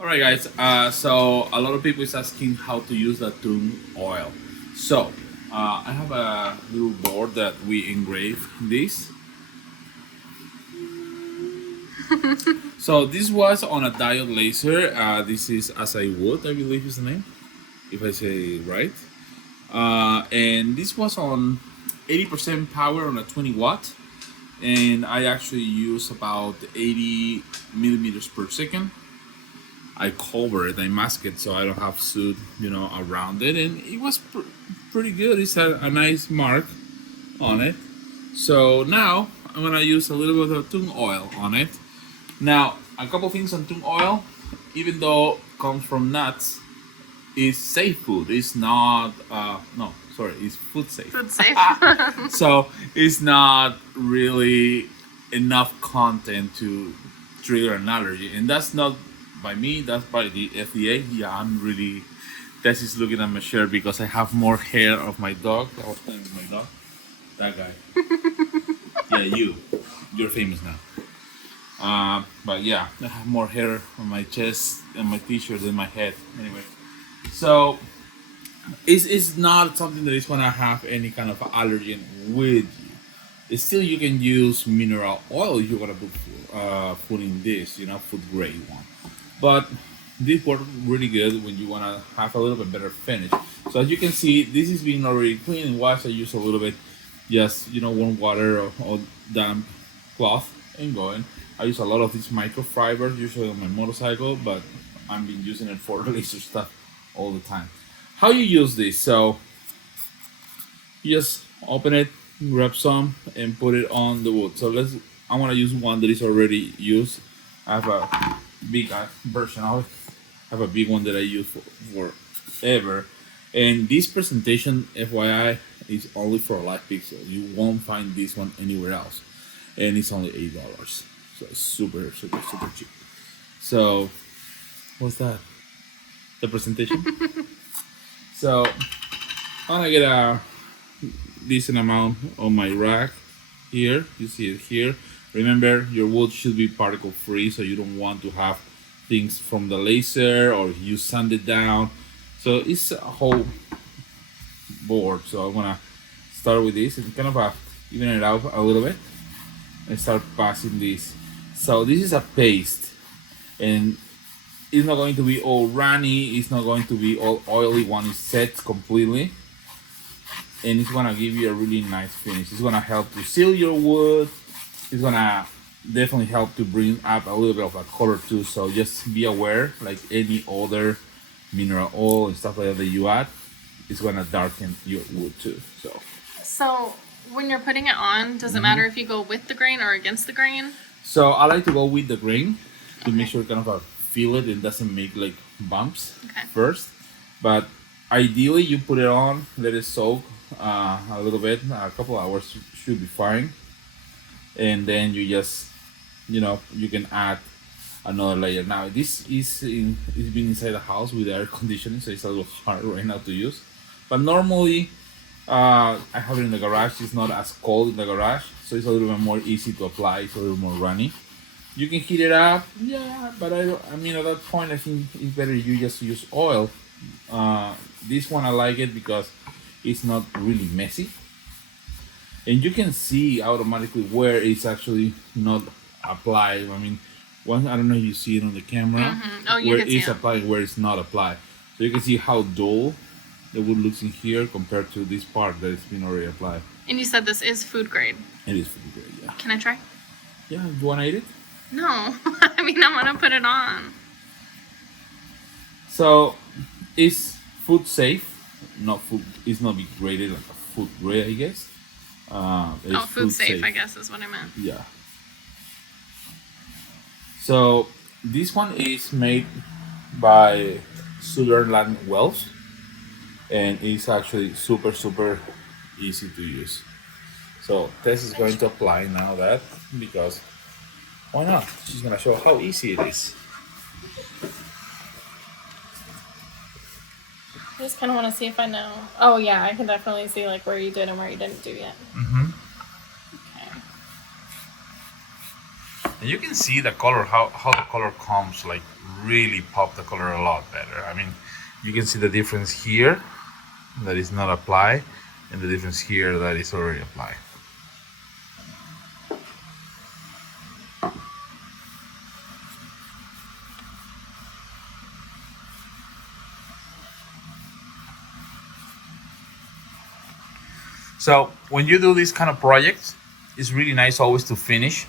All right, guys. So a lot of people is asking how to use the tung oil. So I have a little board that we engrave this. So this was on a diode laser. This is as I would, I believe is the name, if I say it right. And this was on 80% power on a 20 watt, and I actually use about 80 millimeters per second. I cover it, I mask it so I don't have soot, around it, and it was pretty good. It's a nice mark on it. So now I'm gonna use a little bit of tung oil on it. Now, a couple things on tung oil, even though it comes from nuts, is safe food. It's not, no, sorry, it's food safe. Food safe. So it's not really enough content to trigger an allergy. And that's not by me, that's by the FDA. Yeah, I'm really, Tess is looking at my shirt because I have more hair of my dog. I was playing with my dog. That guy. Yeah, you're famous now. But yeah, I have more hair on my chest and my t-shirt than my head. Anyway, so it's not something that is gonna have any kind of allergen with you. It's still, you can use mineral oil if you're gonna put food in this, food grade one. But this works really good when you wanna have a little bit better finish. So as you can see, this is being already clean and washed. I use a little bit, just warm water or damp cloth and going. I use a lot of these microfibers usually on my motorcycle, but I've been using it for laser stuff all the time. How you use this? So you just open it, grab some, and put it on the wood. So I want to use one that is already used. I have a big version of it. I have a big one that I use for forever. And this presentation, FYI, is only for AlivePixel. You won't find this one anywhere else, and it's only $8. So it's super, super, super cheap. So, what's that? The presentation? So, I'm gonna get a decent amount on my rack here. You see it here. Remember, your wood should be particle free, so you don't want to have things from the laser or you sand it down. So it's a whole board. So I'm gonna start with this and kind of even it out a little bit and start passing this. So this is a paste, and it's not going to be all runny, it's not going to be all oily when it's set completely, and it's gonna give you a really nice finish. It's gonna help to seal your wood. It's gonna definitely help to bring up a little bit of a color too. So just be aware, like any other mineral oil and stuff like that you add, it's gonna darken your wood too. So when you're putting it on, does it matter if you go with the grain or against the grain? So I like to go with the grain to make sure kind of feel it and doesn't make like bumps first. But ideally, you put it on, let it soak a little bit, a couple hours should be fine, and then you just you can add another layer. Now this is it's been inside the house with air conditioning, so it's a little hard right now to use. But normally, I have it in the garage. It's not as cold in the garage, so it's a little bit more easy to apply. It's a little more runny. You can heat it up, yeah, but I mean at that point I think it's better you just use oil. This one I like it because it's not really messy, and you can see automatically where it's actually not applied. I mean, I don't know if you see it on the camera, Oh, you where can see it's it. applied, where it's not applied. So you can see how dull the wood looks in here compared to this part that it's been already applied. And you said this is food grade. It is pretty good, yeah. Can I try? Yeah, you wanna eat it? No. I mean, I want to put it on. So it's food safe, not food. It's not be graded like a food grade, I guess. It's Food safe, I guess is what I meant. Yeah. So this one is made by Sutherland Wells, and it's actually super super easy to use. So Tess is going to apply now that, because why not? She's gonna show how easy it is. I just kind of want to see if I know. Oh yeah, I can definitely see like where you did and where you didn't do yet. Okay. And you can see the color, how the color comes like really pop the color a lot better. I mean, you can see the difference here that is not applied, and the difference here that is already applied. So when you do this kind of projects, it's really nice always to finish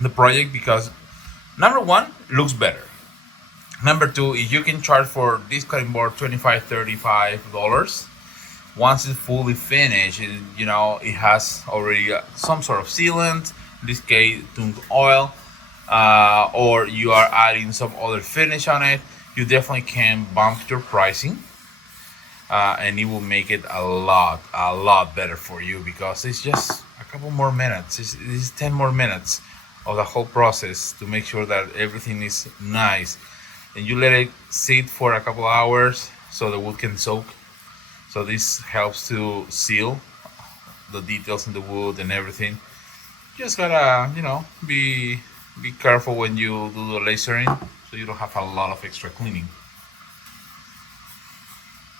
the project, because number one, it looks better. Number two, if you can charge for this cutting board $25-$35, once it's fully finished, it has already some sort of sealant, in this case tung oil, or you are adding some other finish on it, you definitely can bump your pricing, and it will make it a lot better for you, because it's just a couple more minutes. It's 10 more minutes of the whole process to make sure that everything is nice, and you let it sit for a couple hours so the wood can soak. So this helps to seal the details in the wood and everything. Just gotta, be careful when you do the lasering, so you don't have a lot of extra cleaning.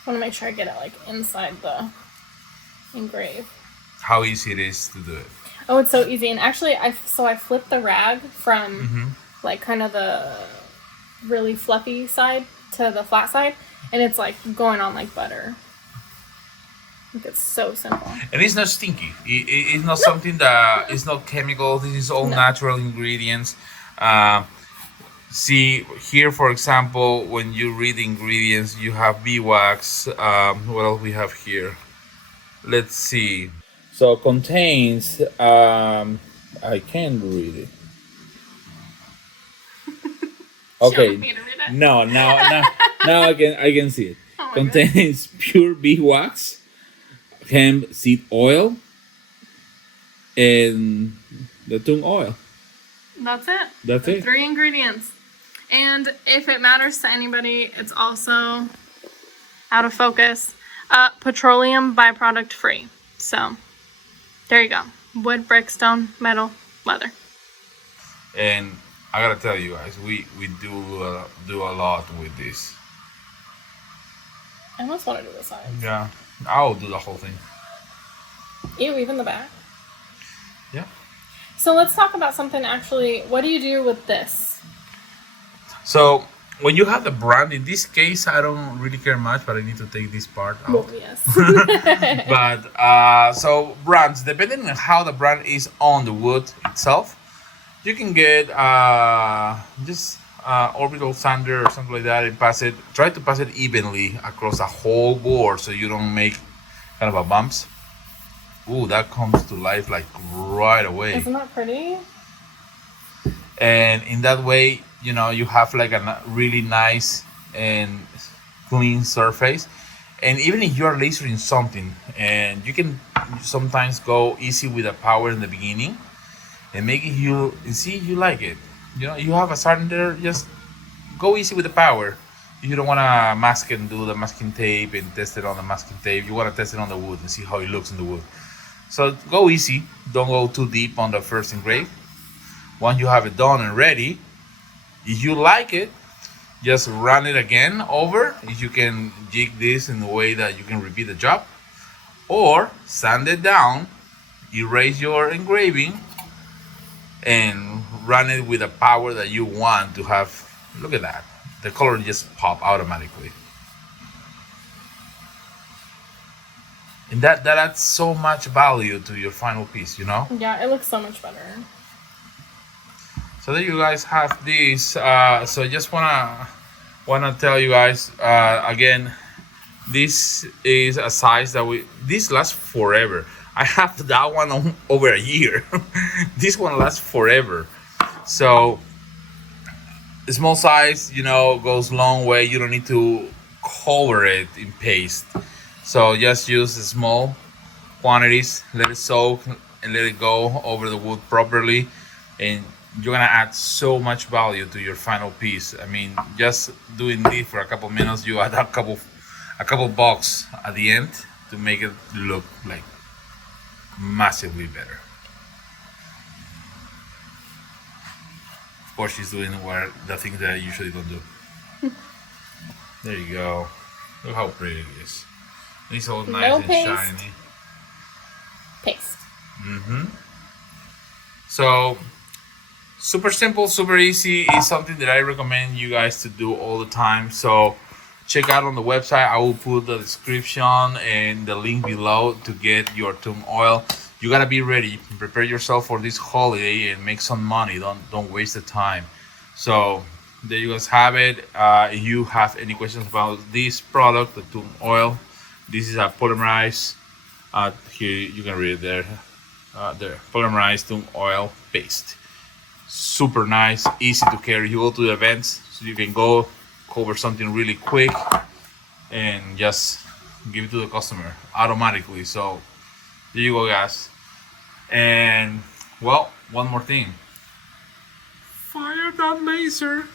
I want to make sure I get it like inside the engrave. How easy it is to do it. Oh, it's so easy. And actually, I flipped the rag from like kind of the really fluffy side to the flat side, and it's like going on like butter. It's so simple. And it's not stinky. It's not something that is not chemical. This is all natural ingredients. See here, for example, when you read the ingredients, you have beeswax. What else we have here? Let's see. So it contains. I can't read it. Okay. You want me to read it? No, now I can see it. Oh Contains pure beeswax, hemp seed oil, and the tung oil. That's it. That's it. 3 ingredients. And if it matters to anybody, it's also out of focus. Petroleum byproduct free. So there you go. Wood, brick, stone, metal, leather. And I gotta tell you guys, we do a lot with this. I almost want to do the sides. Yeah, I'll do the whole thing. Ew, even the back. Yeah. So let's talk about something actually. What do you do with this? So when you have the brand, in this case, I don't really care much, but I need to take this part out. Well, yes. But so brands, depending on how the brand is on the wood itself, you can get just orbital sander or something like that, and try to pass it evenly across the whole board so you don't make kind of a bumps. Ooh, that comes to life like right away. Isn't that pretty? And in that way, you have like a really nice and clean surface. And even if you are lasering something, and you can sometimes go easy with the power in the beginning and make it you like it. You have a sander, just go easy with the power. You don't want to mask and do the masking tape and test it on the masking tape. You want to test it on the wood and see how it looks in the wood. So go easy. Don't go too deep on the first engrave. Once you have it done and ready, if you like it, just run it again over. If you can jig this in a way that you can repeat the job, or sand it down, erase your engraving, and run it with the power that you want to have. Look at that. The color just pop automatically. And that adds so much value to your final piece, Yeah, it looks so much better. So there you guys have this. So I just wanna tell you guys again, this is a size that this lasts forever. I have that one over a year. This one lasts forever. So small size, goes a long way. You don't need to cover it in paste. So just use small quantities, let it soak, and let it go over the wood properly, and you're gonna add so much value to your final piece. I mean, just doing this for a couple minutes, you add a couple bucks at the end to make it look like massively better. course, she's doing the things that I usually don't do. There you go. Look how pretty it is. It's all nice No and paste. shiny. Paste. So, super simple, super easy. It's something that I recommend you guys to do all the time. So, check out on the website. I will put the description and the link below to get your tung oil. You gotta be ready. Prepare yourself for this holiday and make some money. Don't waste the time. So there you guys have it. If you have any questions about this product, the tung oil, this is a polymerized. Here you can read it there. There, polymerized tung oil paste. Super nice, easy to carry. You go to the events, so you can go cover something really quick and just give it to the customer automatically. So there you go, guys. And well, one more thing. Fire that laser.